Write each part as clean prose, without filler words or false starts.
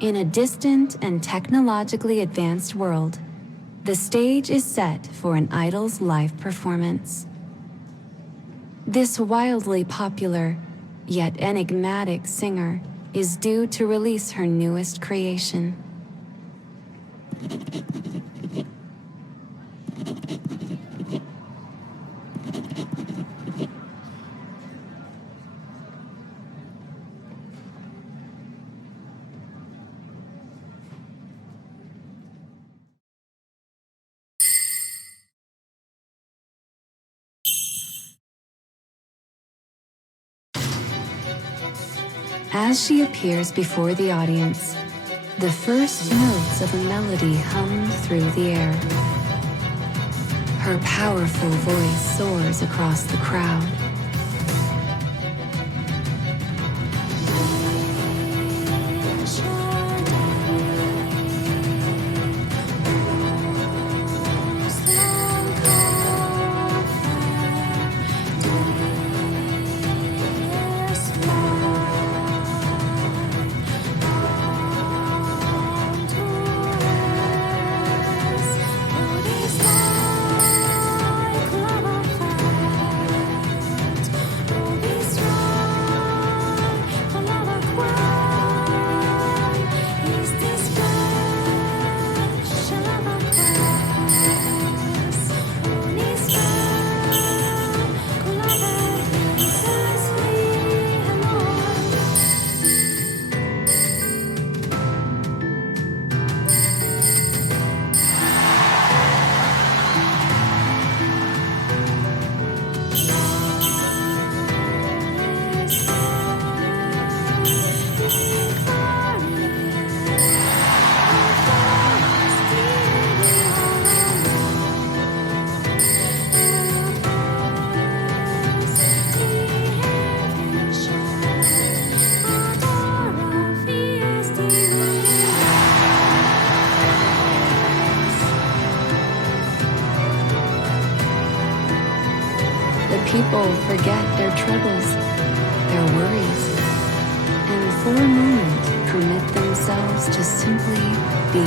In a distant and technologically advanced world, the stage is set for an idol's live performance. This wildly popular, yet enigmatic singer is due to release her newest creation. As she appears before the audience, the first notes of a melody hum through the air. Her powerful voice soars across the crowd. People forget their troubles, their worries, and for a moment permit themselves to simply be.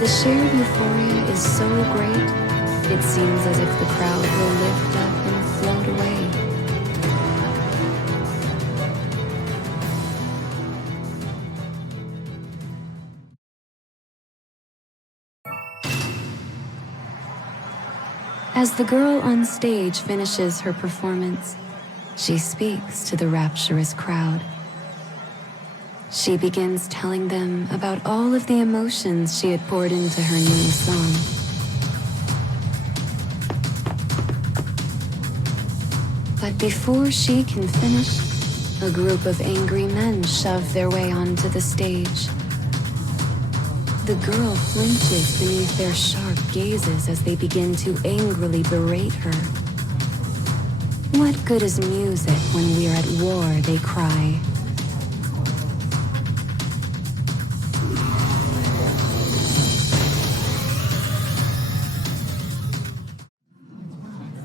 The shared euphoria is so great, it seems as if the crowd will lift up and float away. As the girl on stage finishes her performance, she speaks to the rapturous crowd. She begins telling them about all of the emotions she had poured into her new song. But before she can finish, a group of angry men shove their way onto the stage. The girl flinches beneath their sharp gazes as they begin to angrily berate her. What good is music when we're at war, they cry.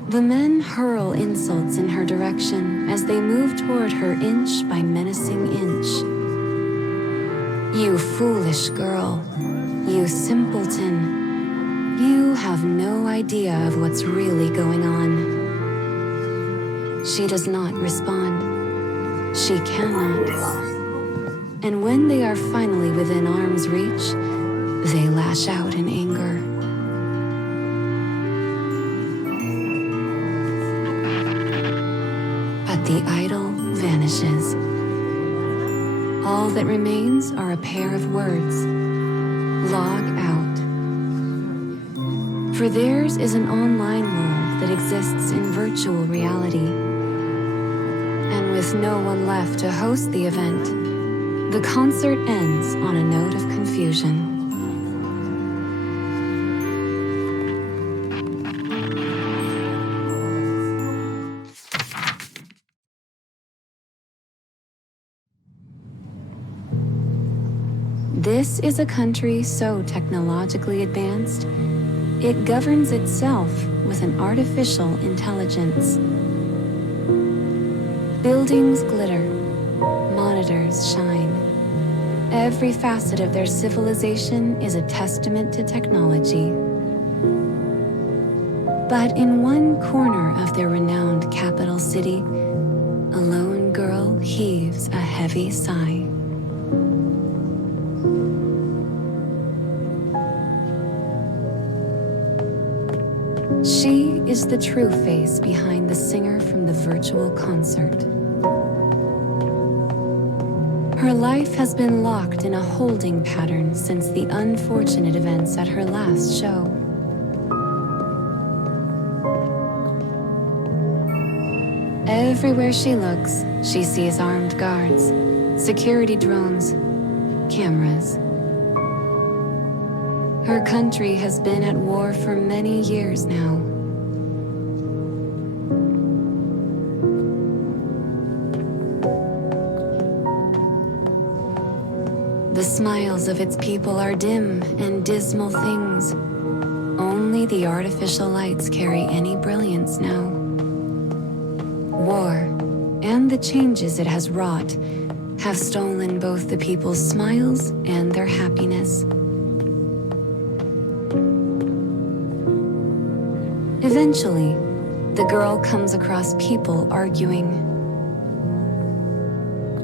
The men hurl insults in her direction as they move toward her inch by menacing inch. You foolish girl, you simpleton, you have no idea of what's really going on. She does not respond. She cannot. And when they are finally within arm's reach, they lash out in anger. But the idol vanishes. All that remains are a pair of words. Log out. For theirs is an online world that exists in virtual reality. And with no one left to host the event, the concert ends on a note of confusion. This is a country so technologically advanced, it governs itself with an artificial intelligence. Buildings glitter, monitors shine. Every facet of their civilization is a testament to technology. But in one corner of their renowned capital city, a lone girl heaves a heavy sigh. She is the true face behind the singer from the virtual concert. Her life has been locked in a holding pattern since the unfortunate events at her last show. Everywhere she looks, she sees armed guards, security drones, cameras. Her country has been at war for many years now. The smiles of its people are dim and dismal things. Only the artificial lights carry any brilliance now. War, and the changes it has wrought, have stolen both the people's smiles and their happiness. Eventually, the girl comes across people arguing.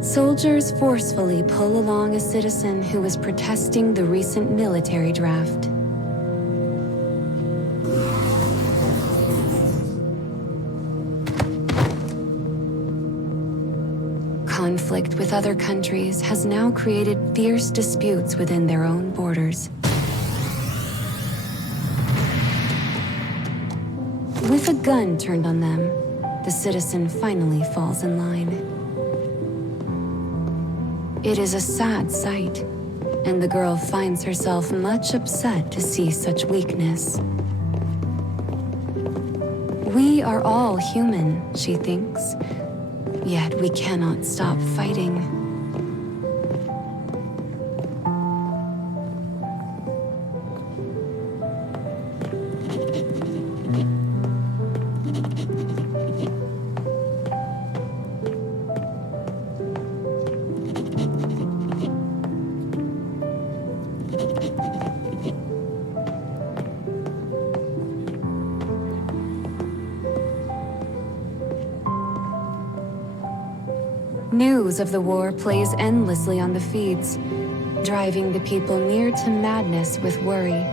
Soldiers forcefully pull along a citizen who is protesting the recent military draft. Conflict with other countries has now created fierce disputes within their own borders. With a gun turned on them, the citizen finally falls in line. It is a sad sight, and the girl finds herself much upset to see such weakness. We are all human, she thinks, yet we cannot stop fighting. News of the war plays endlessly on the feeds, driving the people near to madness with worry.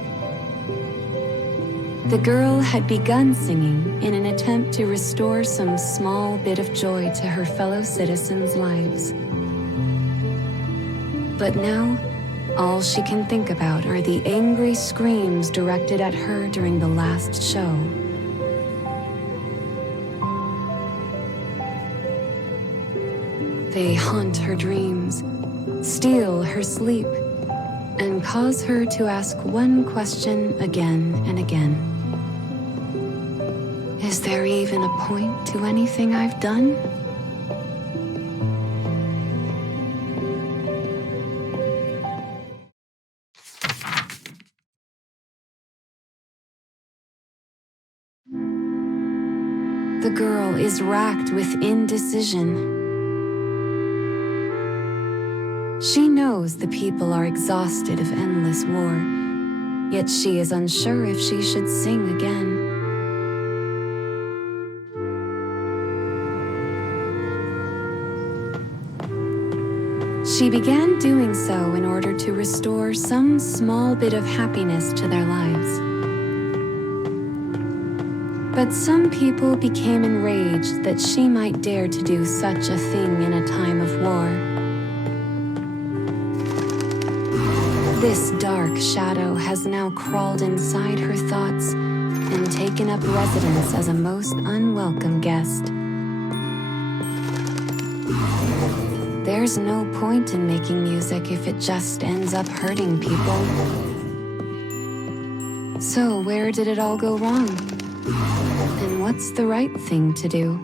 The girl had begun singing in an attempt to restore some small bit of joy to her fellow citizens' lives. But now, all she can think about are the angry screams directed at her during the last show. They haunt her dreams, steal her sleep, and cause her to ask one question again and again. Is there even a point to anything I've done? The girl is racked with indecision. She knows the people are exhausted of endless war, yet she is unsure if she should sing again. She began doing so in order to restore some small bit of happiness to their lives. But some people became enraged that she might dare to do such a thing in a time of war. This dark shadow has now crawled inside her thoughts and taken up residence as a most unwelcome guest. There's no point in making music if it just ends up hurting people. So where did it all go wrong? And what's the right thing to do?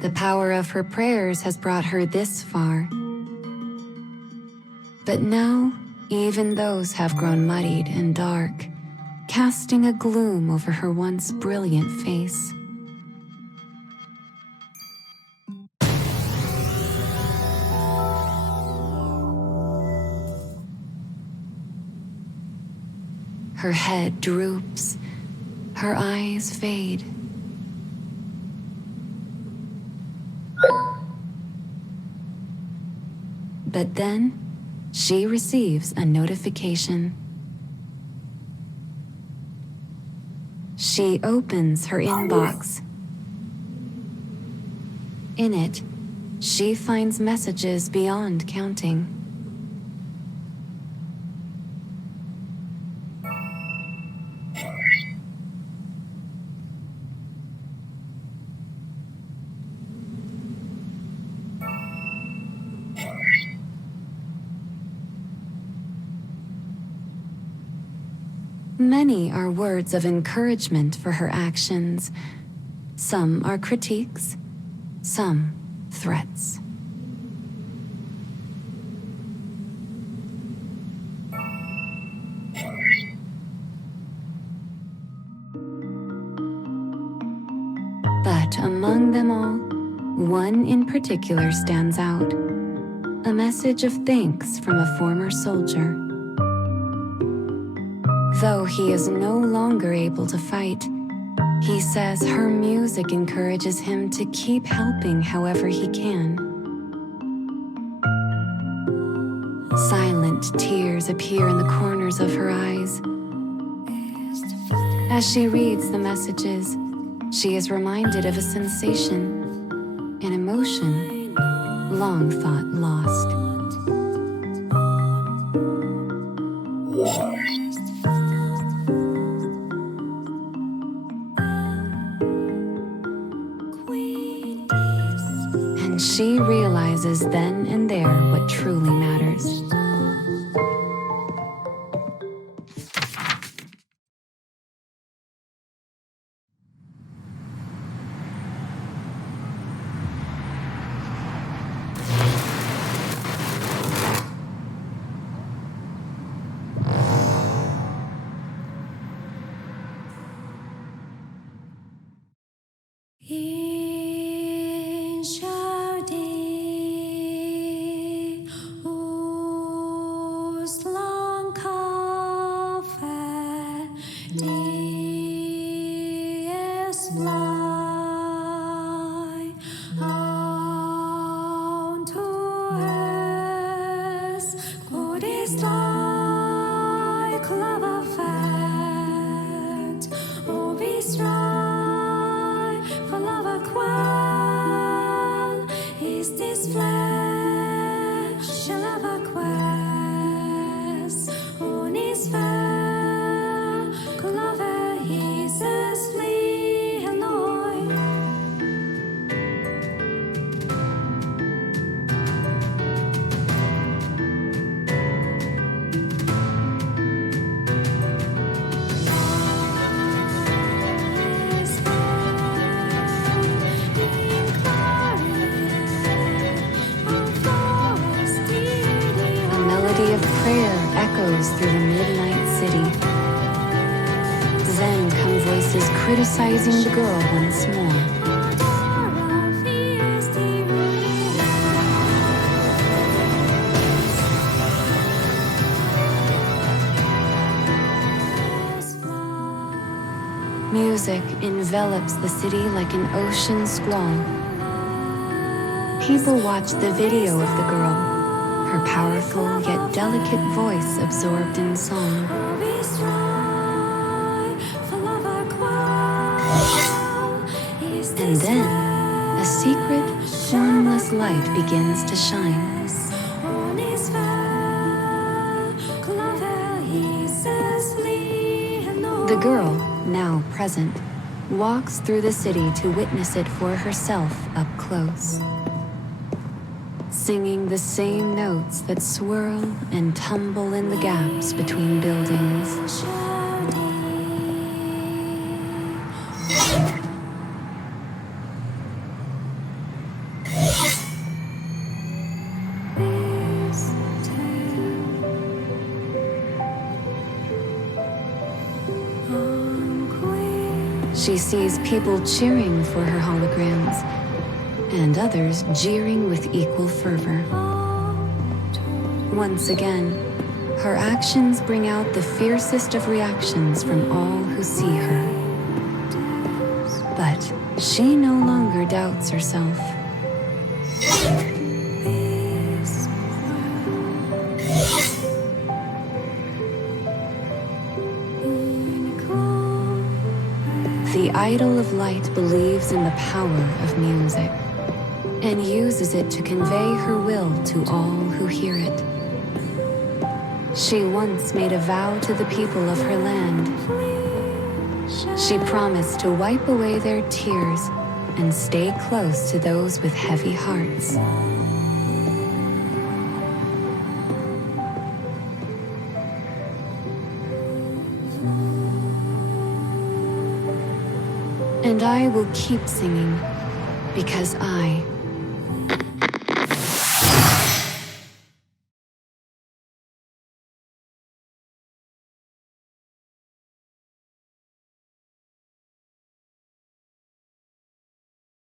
The power of her prayers has brought her this far. But now, Even those have grown muddied and dark, casting a gloom over her once brilliant face. Her head droops, her eyes fade. But then, she receives a notification. She opens her inbox. In it, she finds messages beyond counting. Many are words of encouragement for her actions. Some are critiques, some threats. But among them all, one in particular stands out. A message of thanks from a former soldier. Though he is no longer able to fight, he says her music encourages him to keep helping however he can. Silent tears appear in the corners of her eyes. As she reads the messages, she is reminded of a sensation, an emotion, long thought lost. And she realizes then and there what truly matters. Through the midnight city. Then come voices criticizing the girl once more. Music envelops the city like an ocean squall. People watch the video of the girl, her powerful yet delicate voice absorbed in song. And then, a secret, formless light begins to shine. The girl, now present, walks through the city to witness it for herself up close, singing the same notes that swirl and tumble in the gaps between buildings. She sees people cheering for her holograms and others jeering with equal fervor. Once again, her actions bring out the fiercest of reactions from all who see her. But she no longer doubts herself. The idol of light believes in the power of music and uses it to convey her will to all who hear it. She once made a vow to the people of her land. She promised to wipe away their tears and stay close to those with heavy hearts. And I will keep singing because I